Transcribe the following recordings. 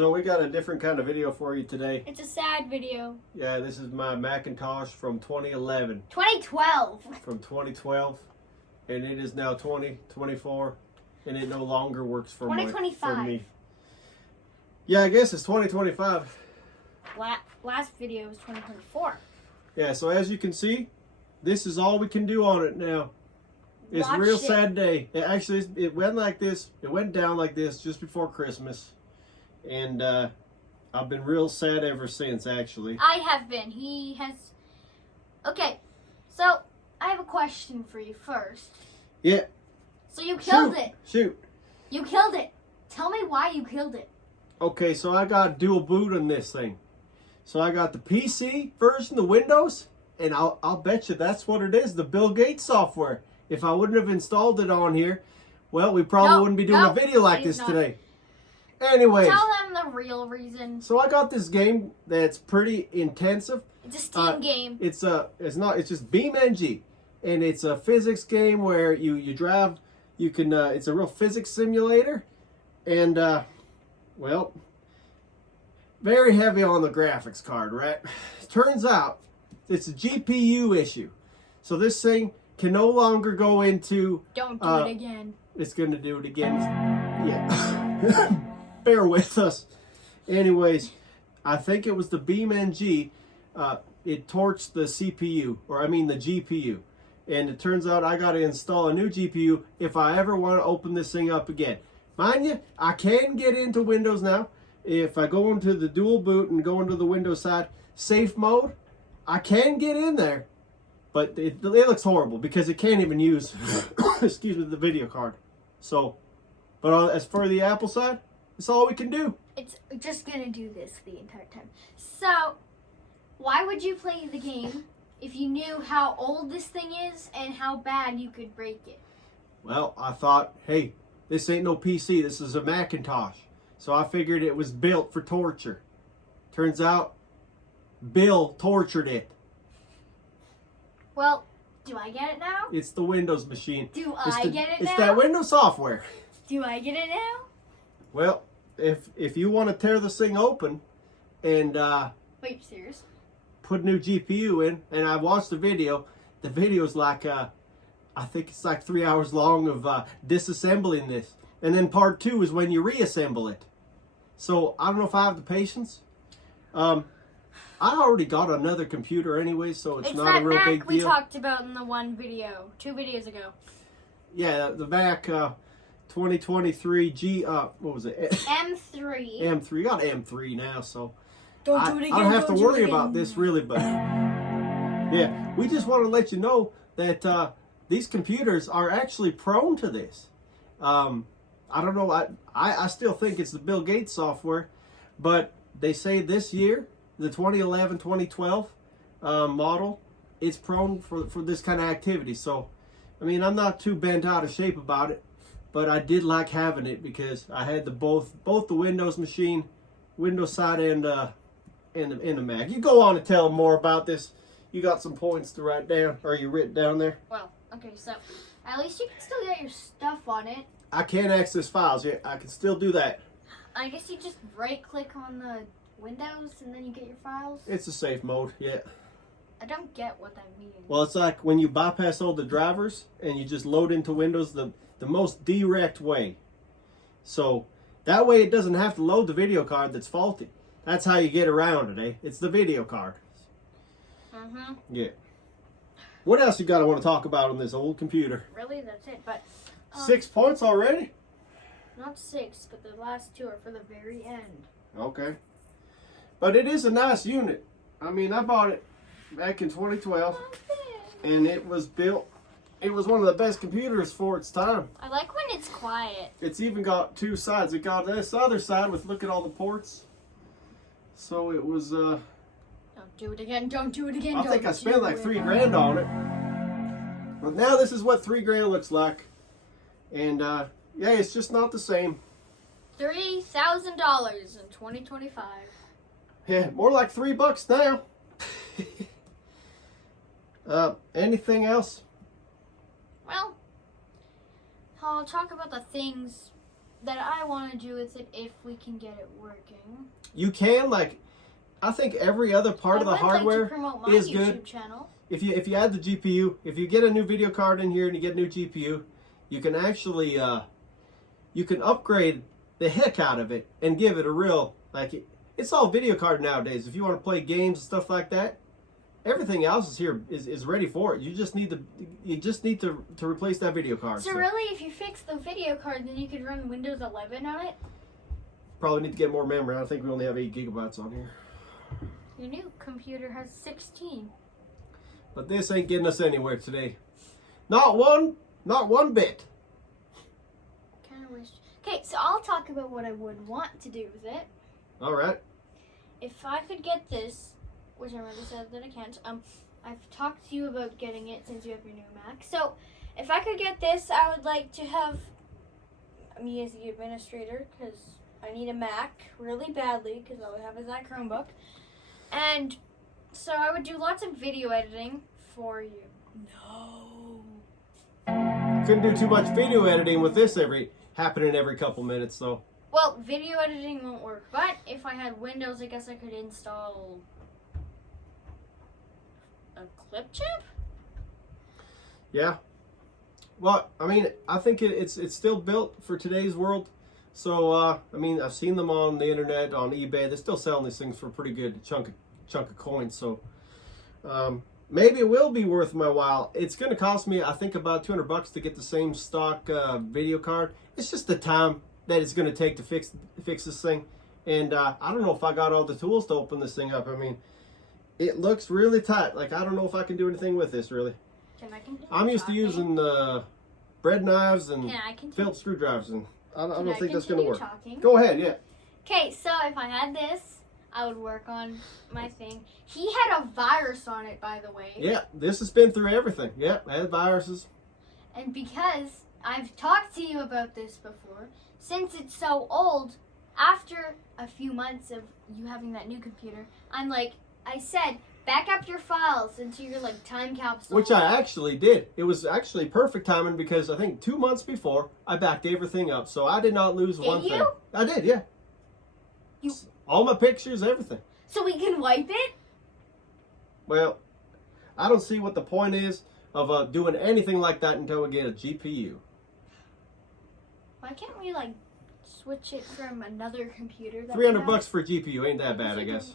So we got a different kind of video for you today. It's a sad video. Yeah, this is my Macintosh from 2011. 2012. From 2012. And it is now 2024. And it no longer works for, 2025. for me. Yeah, I guess it's 2025. Last video was 2024. Yeah, so as you can see, this is all we can do on it now. It's a real sad day. It went like this. It went down like this just before Christmas. And I've been real sad ever since, actually. I have been. He has... Okay, so I have a question for you first. Yeah. So you killed it. Shoot. You killed it. Tell me why you killed it. Okay, so I got dual boot on this thing. So I got the PC version, the Windows, and I'll bet you that's what it is, the Bill Gates software. If I wouldn't have installed it on here, well, we probably wouldn't be doing a video like this today. Anyways. Tell them the real reason. So I got this game that's pretty intensive. It's a Steam game. It's just BeamNG. And it's a physics game where you drive, it's a real physics simulator. And, well, very heavy on the graphics card, right? Turns out it's a GPU issue. So this thing can no longer go into... Don't do it again. It's going to do it again. Yeah. Bear with us. Anyways, I think it was the BeamNG. It torched the CPU, or I mean the GPU. And it turns out I got to install a new GPU if I ever want to open this thing up again. Mind you, I can get into Windows now. If I go into the dual boot and go into the Windows side, safe mode, I can get in there. But it looks horrible because it can't even use, excuse me, the video card. So, but as for the Apple side, that's all we can do. It's just going to do this the entire time. So, why would you play the game if you knew how old this thing is and how bad you could break it? Well, I thought, hey, this ain't no PC. This is a Macintosh. So I figured it was built for torture. Turns out, Bill tortured it. Well, do I get it now? It's the Windows machine. Do I get it now? It's that Windows software. Do I get it now? Well, if you want to tear this thing open and wait, serious? Put a new GPU in, and I watched the video's like I think it's like 3 hours long of disassembling this, and then part 2 is when you reassemble it. So I don't know if I have the patience. I already got another computer anyway, so it's not a real Mac big deal. we talked about in the one video, 2 videos ago. Yeah, the Mac 2023 G what was it? M3. M3. You got M3 now, so Don't do it again. I don't have to worry about this really, but yeah, we just want to let you know that these computers are actually prone to this. I don't know. I still think it's the Bill Gates software, but they say this year, the 2011-2012 model, it's prone for this kind of activity. So, I mean, I'm not too bent out of shape about it, but I did like having it because I had both the Windows machine, Windows side, and the Mac. You go on and tell them more about this. You got some points to write down, or you written down there? Well, okay, so at least you can still get your stuff on it. I can't access files yet. I can still do that. I guess you just right-click on the Windows and then you get your files. It's a safe mode, yeah. I don't get what that means. Well, it's like when you bypass all the drivers and you just load into Windows the most direct way. So that way it doesn't have to load the video card that's faulty. That's how you get around it, eh? It's the video card. Mm-hmm. Yeah. What else you got I want to talk about on this old computer? Really, that's it. But 6 points already? not 6, but the last 2 are for the very end. Okay. But it is a nice unit. I mean, I bought it back in 2012, and it was built. It was one of the best computers for its time. I like when it's quiet. It's even got 2 sides. It got this other side with, look at all the ports. So it was, Don't do it again, don't do it again, I think I spent like $3 grand on it. But now this is what $3 grand looks like. And, yeah, it's just not the same. $3,000 in 2025. Yeah, more like $3 now. Anything else? Well, I'll talk about the things that I want to do with it if we can get it working. You can, like, I think every other part of the hardware like to promote my is YouTube good. channel. If you add the GPU, if you get a new video card in here and you get a new GPU, you can actually you can upgrade the heck out of it and give it a real, like, it's all video card nowadays. If you want to play games and stuff like that, everything else is here is ready for it. You just need to replace that video card. So really, if you fix the video card, then you could run Windows 11 on it. Probably need to get more memory. I think we only have 8 gigabytes on here. Your new computer has 16. But this ain't getting us anywhere today. Not one bit. Kind of wish. Okay, so I'll talk about what I would want to do with it. All right. If I could get this, which I already said that I can't. I've talked to you about getting it since you have your new Mac. So, if I could get this, I would like to have me as the administrator because I need a Mac really badly because all I have is that Chromebook. And so I would do lots of video editing for you. No. Couldn't do too much video editing with this happening every couple minutes though. Well, video editing won't work, but if I had Windows, I guess I could install a clip chip? Yeah. Well, I mean, I think it's still built for today's world. So, I mean, I've seen them on the internet, on eBay. They're still selling these things for a pretty good chunk of coins. So, maybe it will be worth my while. It's going to cost me, I think, about $200 to get the same stock video card. It's just the time that it's going to take to fix this thing. And I don't know if I got all the tools to open this thing up. I mean, it looks really tight. Like, I don't know if I can do anything with this, really. I'm used to using bread knives and Phillips screwdrivers, and I don't think that's going to work. Talking? Go ahead, yeah. Okay, so if I had this, I would work on my thing. He had a virus on it, by the way. Yeah, this has been through everything. Yeah, it had viruses. And because I've talked to you about this before, since it's so old, after a few months of you having that new computer, I'm like, I said, back up your files into your like time capsule. Which I actually did. It was actually perfect timing because I think 2 months before I backed everything up, so I did not lose one thing. I did, yeah. All my pictures, everything. So we can wipe it? Well, I don't see what the point is of doing anything like that until we get a GPU. Why can't we like switch it from another computer? That $300 for a GPU ain't that bad, I guess.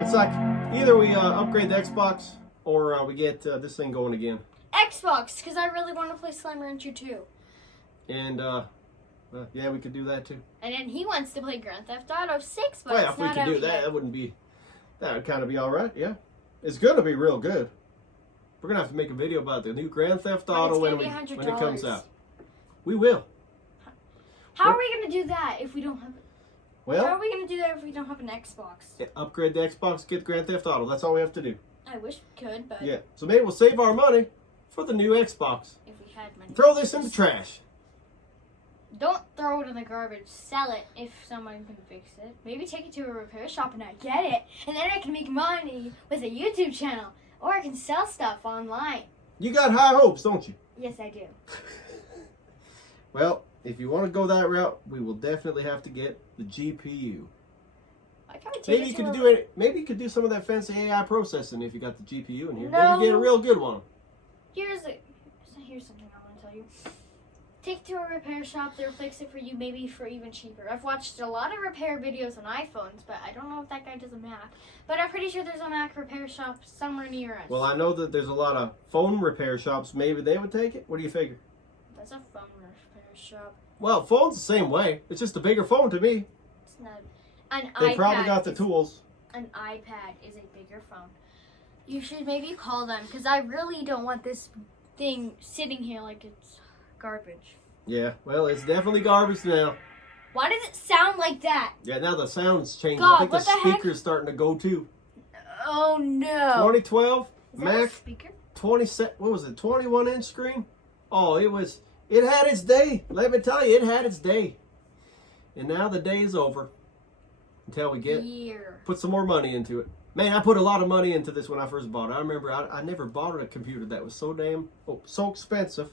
It's like either we upgrade the Xbox or we get this thing going again. Xbox, because I really want to play Slime Rancher 2. And yeah, we could do that too. And then he wants to play Grand Theft Auto 6, but well, it's if we not could do out that, yet. that would kind of be all right. Yeah, it's gonna be real good. We're gonna have to make a video about the new Grand Theft Auto when it comes out. We will. How are we gonna do that if we don't have? Well, how are we gonna do that if we don't have an Xbox? Yeah, upgrade the Xbox, get Grand Theft Auto. That's all we have to do. I wish we could, but yeah. So maybe we'll save our money for the new Xbox. If we had money. Throw this in the trash. Don't throw it in the garbage. Sell it if someone can fix it. Maybe take it to a repair shop and I get it. And then I can make money with a YouTube channel. Or I can sell stuff online. You got high hopes, don't you? Yes, I do. Well, if you want to go that route, we will definitely have to get the GPU. Maybe you could do some of that fancy AI processing if you got the GPU in here. No. Maybe get a real good one. Here's something I want to tell you. Take it to a repair shop. They'll fix it for you, maybe for even cheaper. I've watched a lot of repair videos on iPhones, but I don't know if that guy does a Mac. But I'm pretty sure there's a Mac repair shop somewhere near us. Well, I know that there's a lot of phone repair shops. Maybe they would take it. What do you figure? That's a phone repair shop. Well, phone's the same way. It's just a bigger phone to me. It's not. An iPad. They probably got the tools. An iPad is a bigger phone. You should maybe call them because I really don't want this thing sitting here like it's garbage. Yeah, well, it's definitely garbage now. Why does it sound like that? Yeah, now the sound's changing. God, I think the speaker's starting to go too. Oh no. 2012 Mac. Speaker? 21-inch screen? Oh, it had its day. Let me tell you, it had its day. And now the day is over. Until we put some more money into it. Man, I put a lot of money into this when I first bought it. I remember I never bought a computer that was so expensive.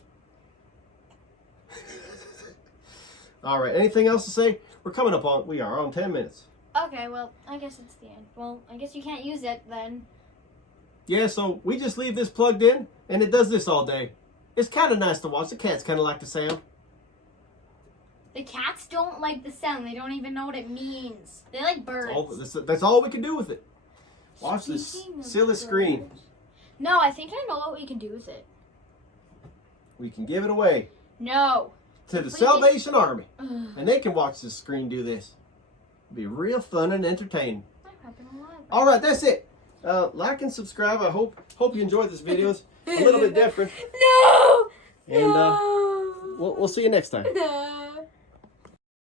All right. Anything else to say? We are on 10 minutes. Okay, well, I guess it's the end. Well, I guess you can't use it then. Yeah, so we just leave this plugged in, and it does this all day. It's kind of nice to watch. The cats kind of like the sound. The cats don't like the sound. They don't even know what it means. They like birds. That's all we can do with it. Watch this Speaking of silly screen. birds- No, I think I know what we can do with it. We can give it away No. to the We can- Salvation Army, Ugh. and they can watch this screen do this. It'll be real fun and entertaining. I'm having a lot of All right, that's it. Like and subscribe. I hope you enjoyed this video. It's a little bit different, No! and we'll see you next time. No!